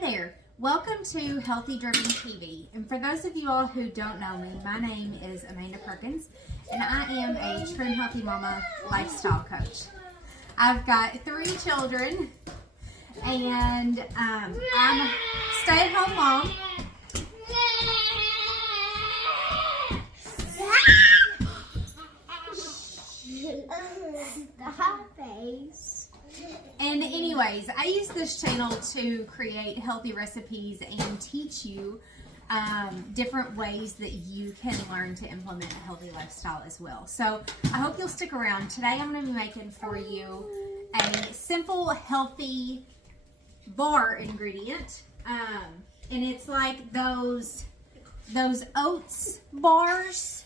Hey there, welcome to Healthy Driven TV. And for those of you all who don't know me, my name is Perkins, and I am a Trim Healthy Mama lifestyle coach. I've got 3 children, and I'm a stay-at-home mom. And anyways, I use this channel to create healthy recipes and teach you different ways that you can learn to implement a healthy lifestyle as well. So I hope you'll stick around. Today I'm going to be making for you a simple, healthy bar ingredient. And it's like those oats bars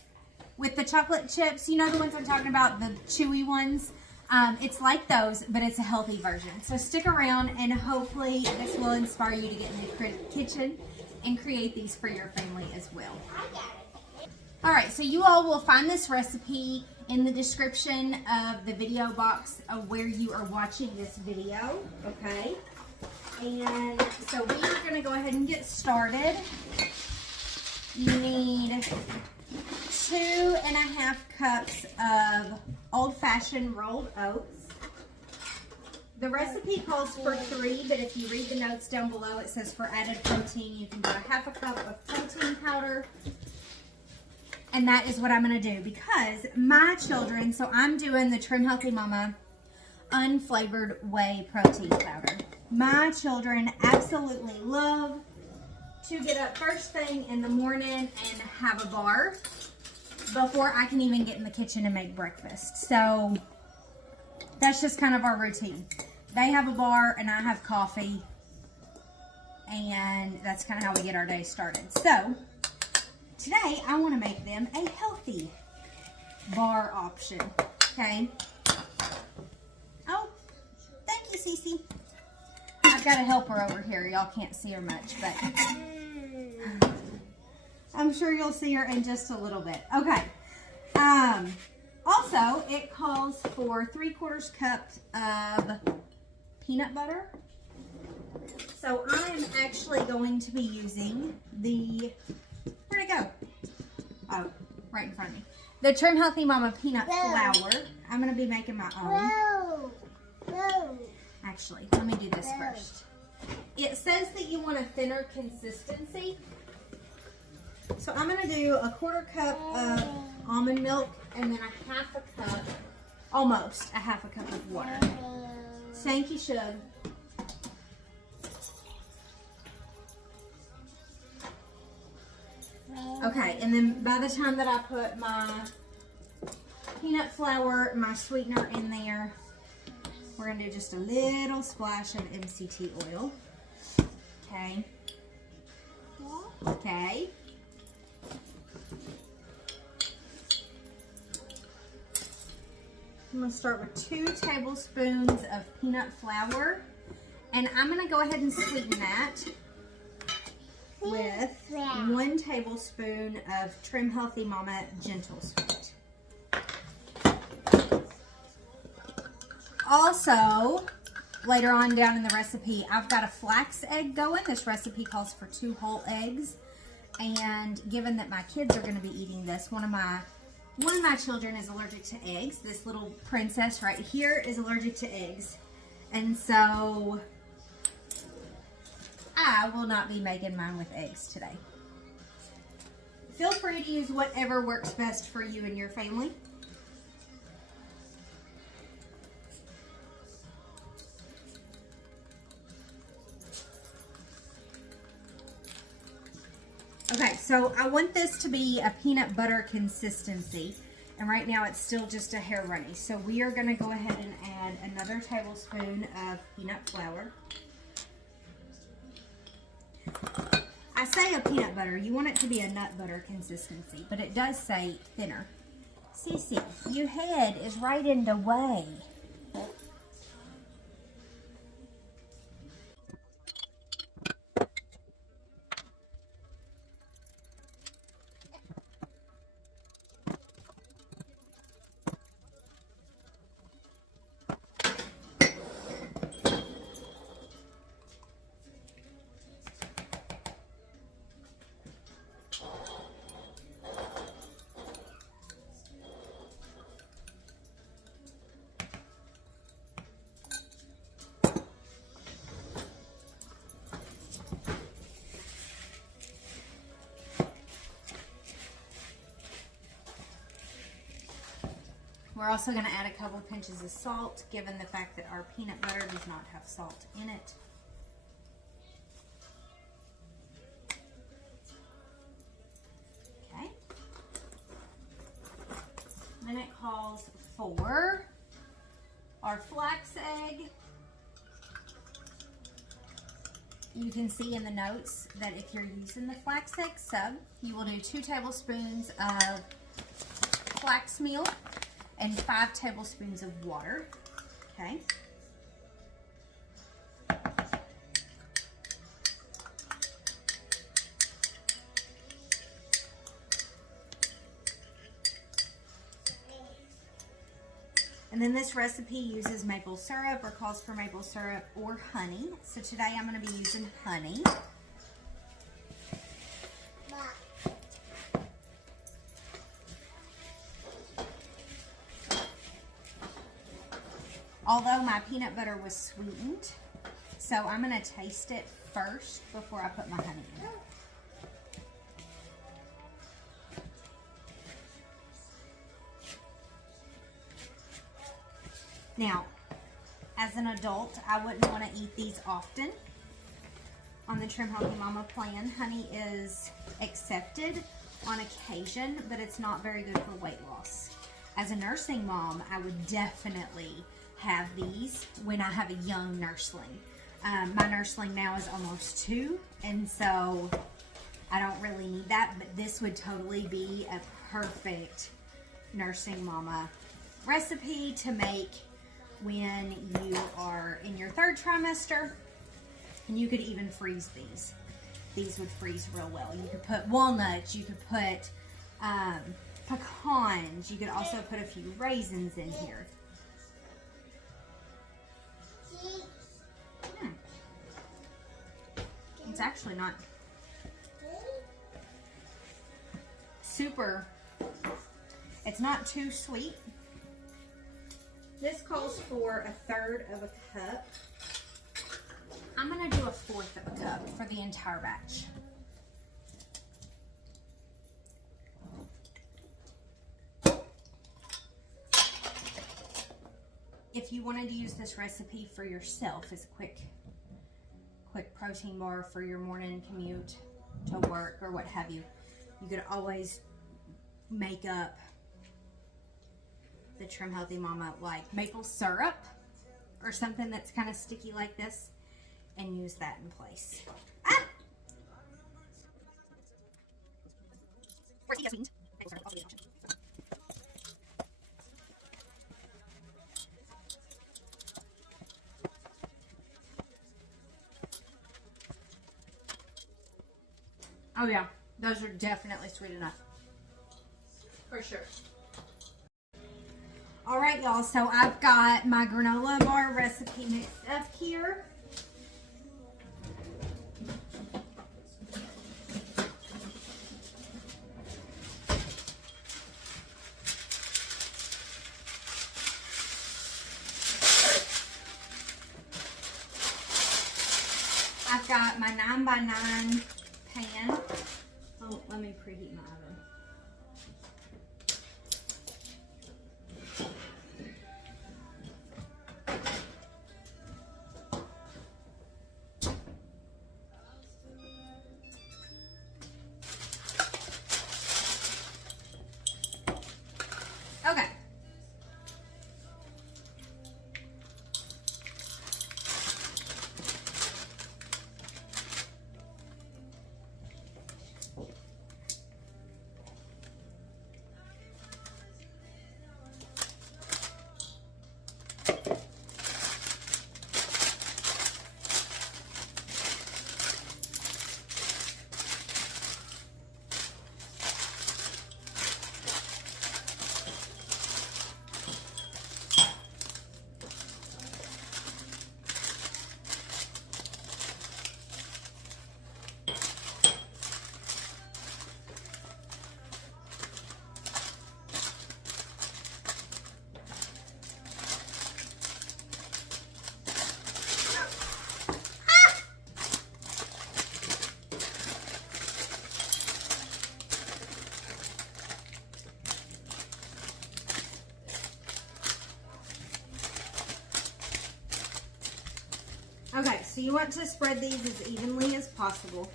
with the chocolate chips. You know the ones I'm talking about, the chewy ones. It's like those, but it's a healthy version. So stick around, and hopefully this will inspire you to get in the kitchen and create these for your family as well. Alright, so you all will find this recipe in the description of the video box of where you are watching this video, okay? And so we are going to go ahead and get started. You need 2.5 cups of old-fashioned rolled oats. The recipe calls for 3, but if you read the notes down below, it says for added protein, you can do 1/2 cup of protein powder. And that is what I'm going to do because my children, so I'm doing the Trim Healthy Mama unflavored whey protein powder. My children absolutely love to get up first thing in the morning and have a bar before I can even get in the kitchen and make breakfast. So that's just kind of our routine. They have a bar and I have coffee, and that's kind of how we get our day started. So today I want to make them a healthy bar option. Okay. Oh, thank you, Cece. I've got a helper over here. Y'all can't see her much, but I'm sure you'll see her in just a little bit. Okay. Also, it calls for 3/4 cups of peanut butter. So I'm actually going to be using where'd it go? Oh, right in front of me. The Trim Healthy Mama peanut flour. I'm going to be making my own. Actually, let me do this first. It says that you want a thinner consistency. So I'm going to do 1/4 cup of almond milk and then 1/2 cup, almost 1/2 cup of water. Thank you, should. Okay, and then by the time that I put my peanut flour, my sweetener in there, we're going to do just a little splash of MCT oil. Okay. Okay. I'm going to start with 2 tablespoons of peanut flour, and I'm going to go ahead and sweeten that with 1 tablespoon of Trim Healthy Mama Gentle Sweet. Also, later on down in the recipe, I've got a flax egg going. This recipe calls for 2 whole eggs, and given that my kids are going to be eating this, one of my children is allergic to eggs. This little princess right here is allergic to eggs. And so I will not be making mine with eggs today. Feel free to use whatever works best for you and your family. Okay, so I want this to be a peanut butter consistency, and right now it's still just a hair runny. So we are going to go ahead and add another tablespoon of peanut flour. I say a peanut butter, you want it to be a nut butter consistency, but it does say thinner. Cece, your head is right in the way. We're also going to add a couple pinches of salt, given the fact that our peanut butter does not have salt in it. Okay. Then it calls for our flax egg. You can see in the notes that if you're using the flax egg sub, you will do 2 tablespoons of flax meal and 5 tablespoons of water. Okay. And then this recipe uses maple syrup or calls for maple syrup or honey. So today I'm going to be using honey. Although my peanut butter was sweetened, so I'm going to taste it first before I put my honey in it. Now, as an adult, I wouldn't want to eat these often. On the Trim Healthy Mama plan, honey is accepted on occasion, but it's not very good for weight loss. As a nursing mom, I would definitely have these when I have a young nursling. My nursling now is almost 2, and so I don't really need that, but this would totally be a perfect nursing mama recipe to make when you are in your 3rd trimester. And you could even freeze these. These would freeze real well. You could put walnuts, you could put pecans, you could also put a few raisins in here. It's actually not super, it's not too sweet. This calls for 1/3 of a cup. I'm going to do 1/4 of a cup for the entire batch. If you wanted to use this recipe for yourself as a quick protein bar for your morning commute to work or what have you, you could always make up the Trim Healthy Mama like maple syrup or something that's kind of sticky like this and use that in place. Ah! Oh yeah, those are definitely sweet enough. For sure. All right, y'all, so I've got my granola bar recipe mixed up here. I've got my 9x9 pan. Oh, let me preheat my oven. Okay. Okay, so you want to spread these as evenly as possible.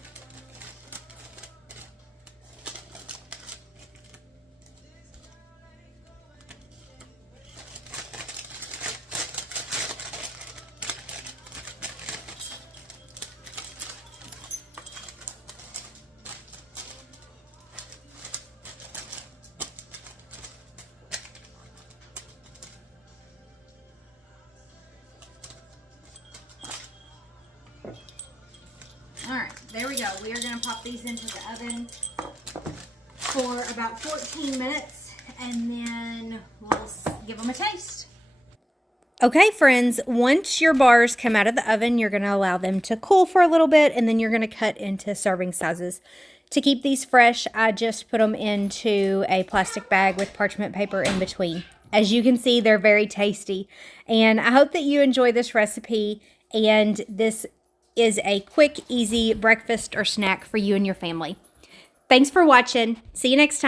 Alright, there we go. We are going to pop these into the oven for about 14 minutes and then we'll give them a taste. Okay, friends, once your bars come out of the oven, you're going to allow them to cool for a little bit and then you're going to cut into serving sizes. To keep these fresh, I just put them into a plastic bag with parchment paper in between. As you can see, they're very tasty. And I hope that you enjoy this recipe, and this is a quick, easy breakfast or snack for you and your family. Thanks for watching. See you next time.